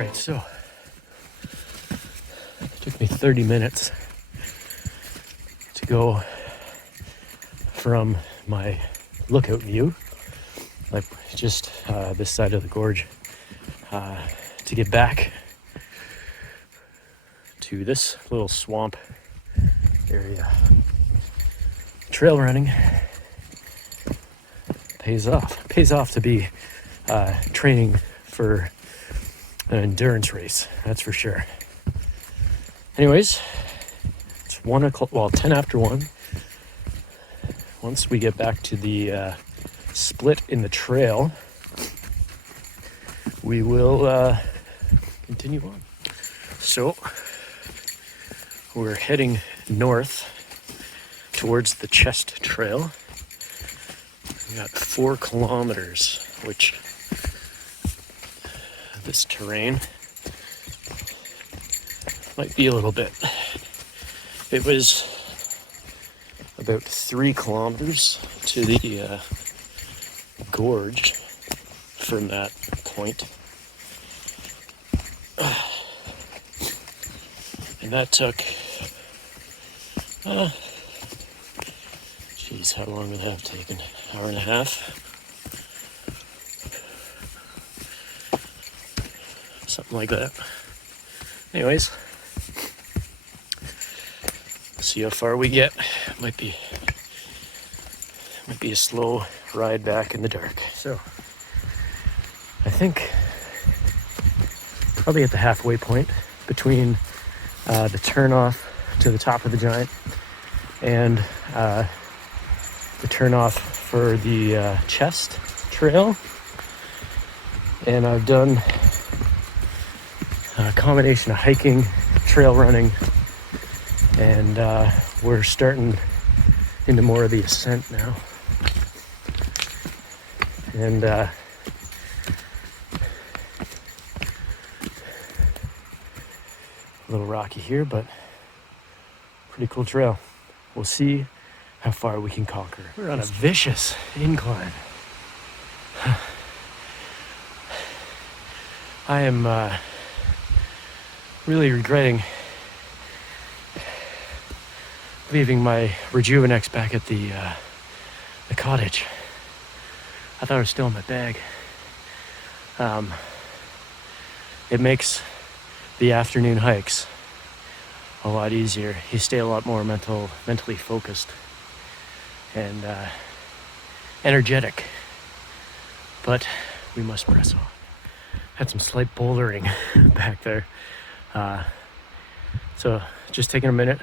Alright, so it took me 30 minutes to go from my lookout view, like just this side of the gorge, to get back to this little swamp area. Trail running pays off. It pays off to be training for an endurance race, that's for sure. Anyways, it's 1 o'clock, well, 10 after 1. Once we get back to the split in the trail, we will continue on. So, we're heading north towards the Chest Trail. We got 4 kilometers, which this terrain might be a little bit. It was about 3 kilometers to the gorge from that point. And that took, geez, how long would it have taken? Hour and a half? Something like that. Anyways, see how far we get. Might be a slow ride back in the dark. So, I think probably at the halfway point between the turnoff to the top of the giant and the turnoff for the Chest Trail. And I've done a combination of hiking, trail running, and we're starting into more of the ascent now. And a little rocky here, but pretty cool trail. We'll see how far we can conquer. We're on a vicious incline. I am really regretting leaving my Rejuvenex back at the cottage. I thought it was still in my bag. It makes the afternoon hikes a lot easier. You stay a lot more mentally focused and energetic. But we must press on. Had some slight bouldering back there. So just taking a minute,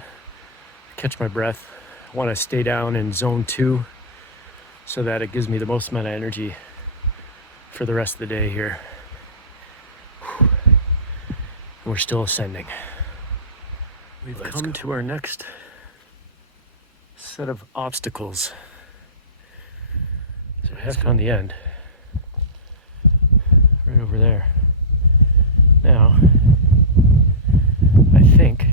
catch my breath. I want to stay down in zone 2 so that it gives me the most amount of energy for the rest of the day here. We're still ascending. We've come to our next set of obstacles. So we have found the end. Right over there. Now, I think,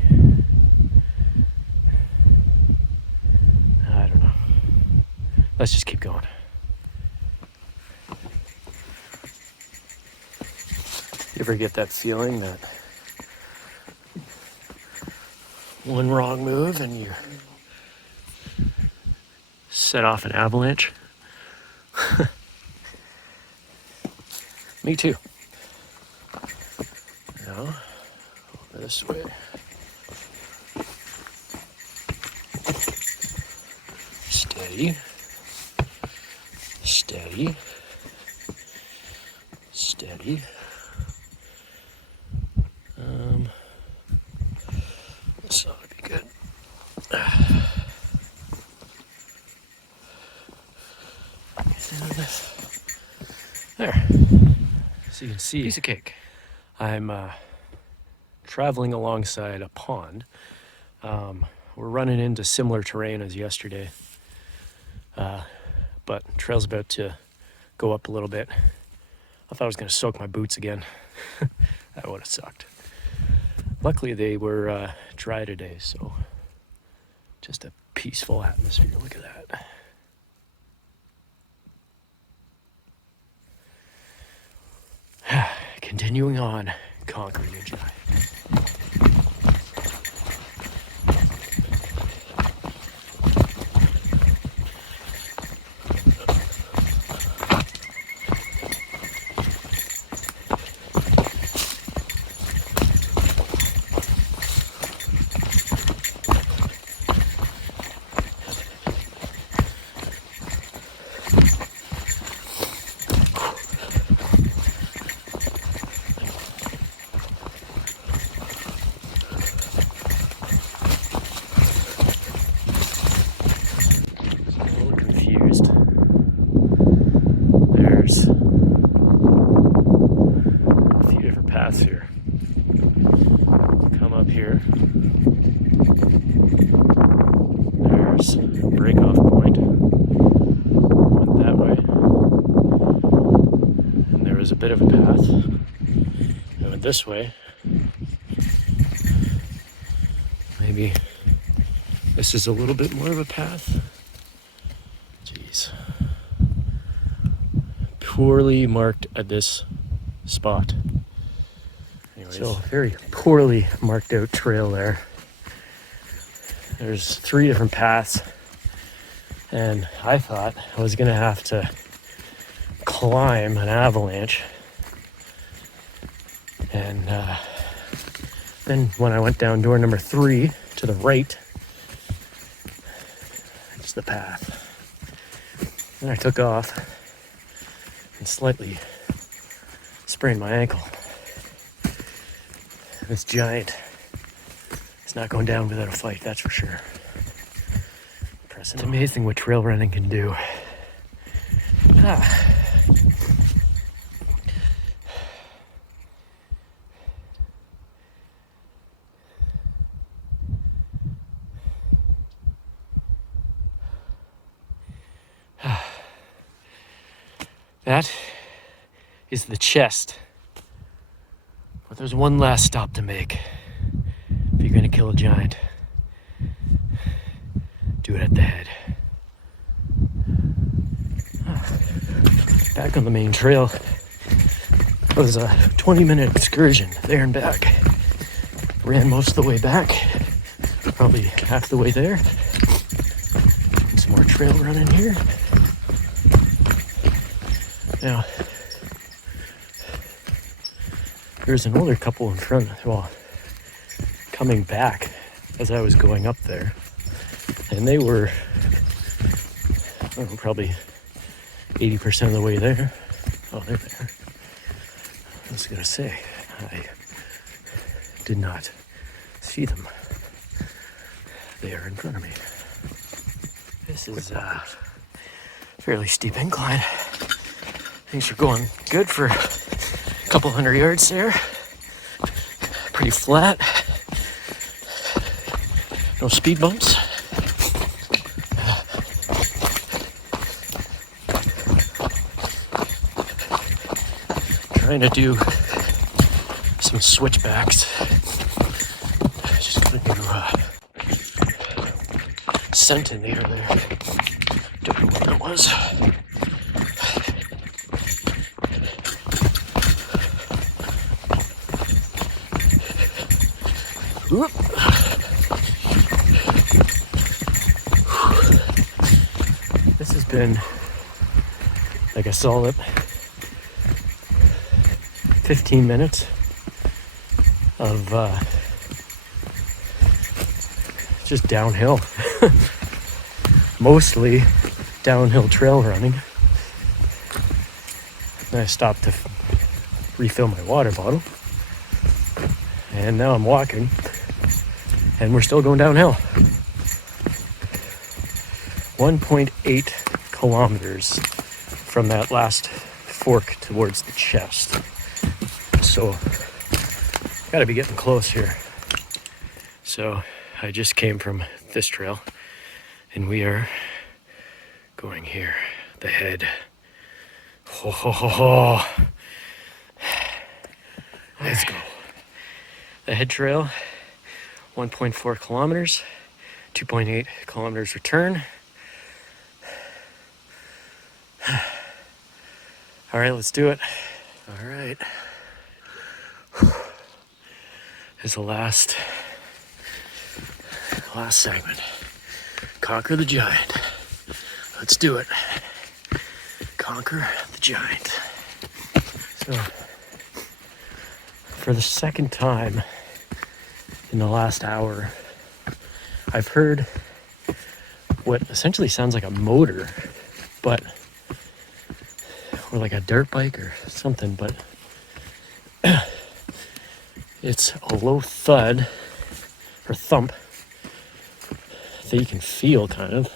I don't know. Let's just keep going. You ever get that feeling that one wrong move and you set off an avalanche? Me too. Now, over this way. Steady. Steady. Steady. This ought to be good. There. So you can see, piece of cake. I'm traveling alongside a pond. We're running into similar terrain as yesterday, but trail's about to go up a little bit. I thought I was going to soak my boots again. That would have sucked. Luckily they were dry today, so just a peaceful atmosphere. Look at that. Continuing on, conquering a giant. Confused. There's a few different paths here. Come up here. There's a break-off point. Went that way. And there was a bit of a path. I went this way. Maybe this is a little bit more of a path. Jeez. Poorly marked at this spot. Anyways. So, very poorly marked out trail there. There's 3 different paths, and I thought I was gonna have to climb an avalanche. And then when I went down door number 3 to the right, it's the path. Then I took off and slightly sprained my ankle. This giant is not going down without a fight, that's for sure. It's amazing what trail running can do. That is the chest. But there's one last stop to make. If you're gonna kill a giant, do it at the head. Back on the main trail. It was a 20-minute excursion there and back. Ran most of the way back, probably half the way there. Some more trail running here. Now, there's an older couple in front, well, coming back as I was going up there. And they were, I don't know, probably 80% of the way there. Oh, they're there. I was gonna say, I did not see them. They are in front of me. This is a fairly steep incline. Things are going good for a couple hundred yards there. Pretty flat. No speed bumps. Trying to do some switchbacks. Just gonna do scent in the air there. Don't know what that was. Whoop. This has been like a solid 15 minutes of just downhill. Mostly downhill trail running. And I stopped to refill my water bottle. And now I'm walking. And we're still going downhill. 1.8 kilometers from that last fork towards the chest. So, gotta be getting close here. So, I just came from this trail, and we are going here, the head. Ho ho ho ho. Let's go. The head trail, 1.4 kilometers, 2.8 kilometers return. All right, let's do it. All right. is the last segment. Conquer the giant. Let's do it. Conquer the giant. So, for the second time in the last hour, I've heard what essentially sounds like a motor, or like a dirt bike or something, but it's a low thud or thump that you can feel kind of,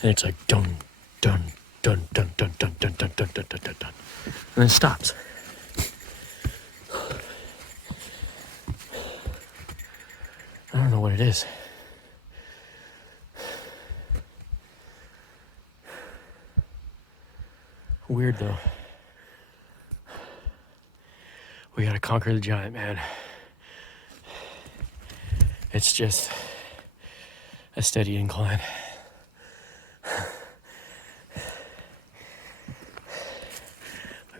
and it's like dun dun dun dun dun dun dun dun dun dun dun dun, and then it stops. I don't know what it is. Weird though. We gotta conquer the giant, man. It's just a steady incline.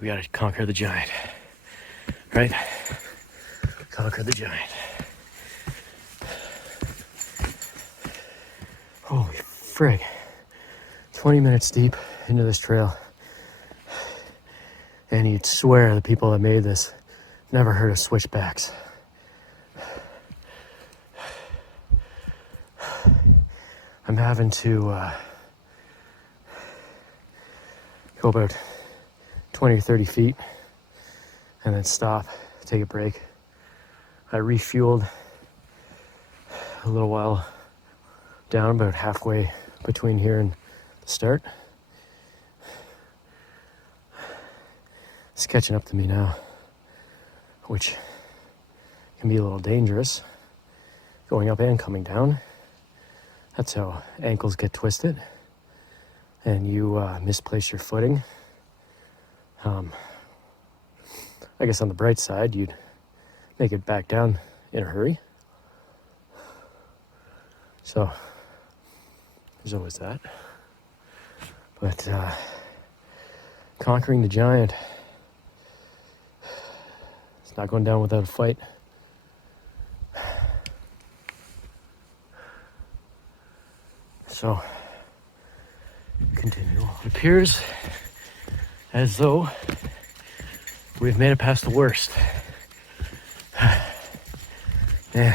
We gotta conquer the giant, right? Conquer the giant. Holy frig. 20 minutes deep into this trail. And you'd swear the people that made this never heard of switchbacks. I'm having to go about 20 or 30 feet and then stop, take a break. I refueled a little while down, about halfway between here and the start. It's catching up to me now, which can be a little dangerous, going up and coming down. That's how ankles get twisted and you misplace your footing. I guess on the bright side, you'd make it back down in a hurry. So there's always that. But conquering the giant, it's not going down without a fight. So, continue. It appears as though we've made it past the worst. Man,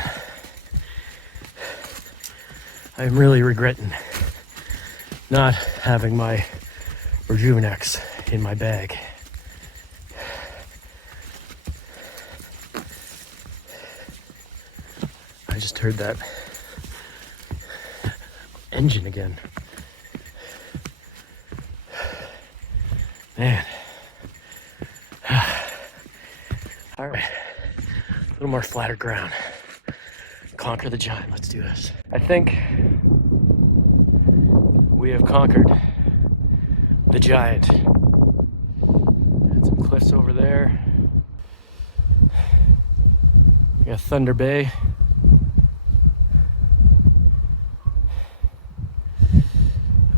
I'm really regretting not having my Rejuvenex in my bag. I just heard that engine again. Man. All right. A little more flatter ground. Conquer the giant. Let's do this. I think we have conquered the giant. Got some cliffs over there. We got Thunder Bay.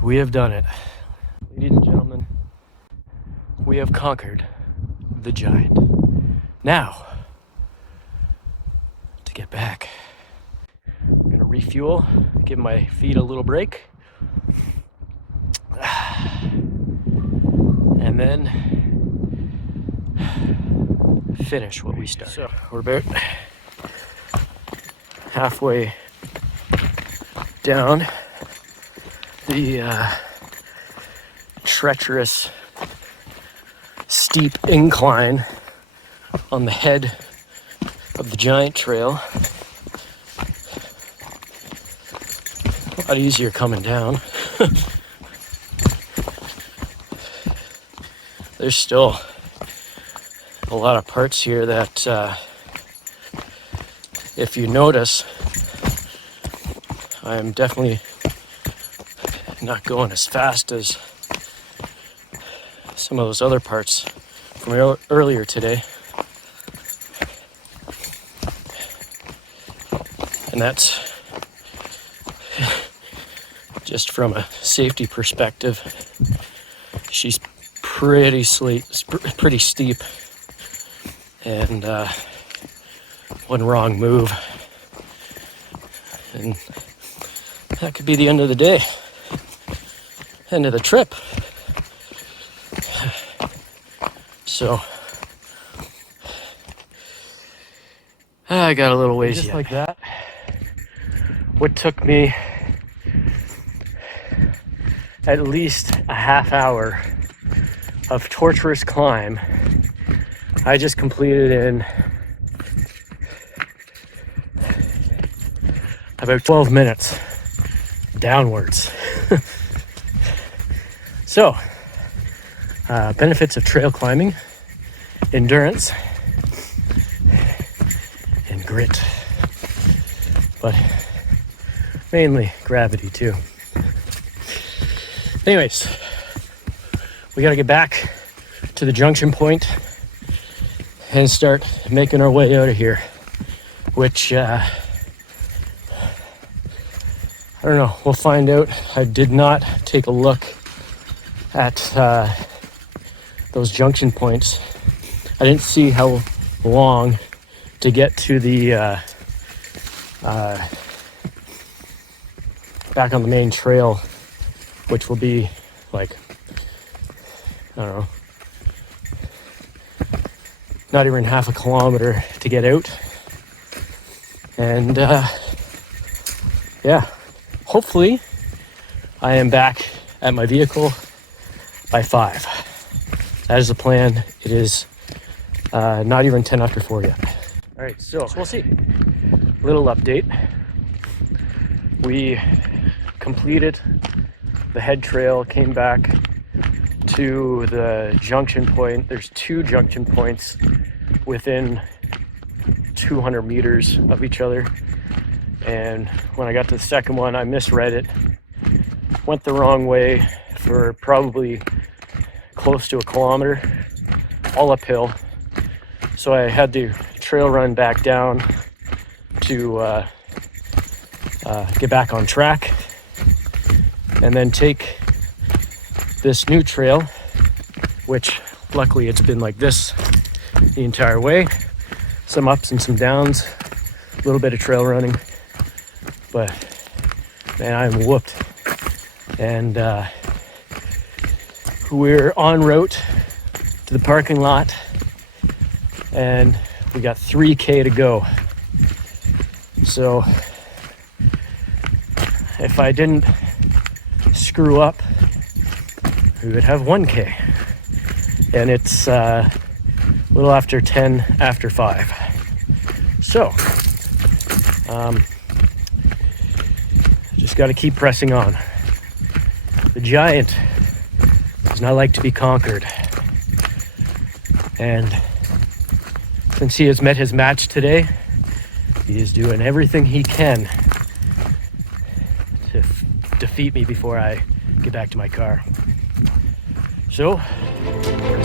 We have done it. Ladies and gentlemen, we have conquered the giant. Now, to get back, I'm gonna refuel, give my feet a little break, and then finish what we started. So we're about halfway down the treacherous, steep incline on the head of the giant trail. A lot easier coming down. There's still a lot of parts here that, if you notice, I'm definitely not going as fast as some of those other parts from earlier today. And that's just from a safety perspective. She's pretty steep, and one wrong move, and that could be the end of the day, end of the trip. So I got a little ways just yet. Like that. What took me at least a half hour of torturous climb, I just completed in about 12 minutes downwards. So, benefits of trail climbing: endurance and grit, but mainly gravity too. Anyways, we gotta get back to the junction point and start making our way out of here, which I don't know, we'll find out. I did not take a look at those junction points. I didn't see how long to get to the back on the main trail, which will be like, I don't know, not even half a kilometer to get out. And yeah, hopefully I am back at my vehicle by 5. That is the plan. It is not even 10 after 4 yet. All right, so we'll see. Little update. We completed the head trail, came back to the junction point. There's 2 junction points within 200 meters of each other. And when I got to the second one, I misread it. Went the wrong way for probably close to a kilometer, all uphill. So I had to trail run back down to get back on track, and then take this new trail, which luckily it's been like this the entire way. Some ups and some downs, a little bit of trail running, but man, I'm whooped. And we're en route to the parking lot, and we got 3K to go. So if I didn't screw up, we would have 1K. And it's a little after 10 after 5. So just got to keep pressing on. The giant does not like to be conquered. And since he has met his match today, he is doing everything he can to defeat me before I get back to my car. So, we're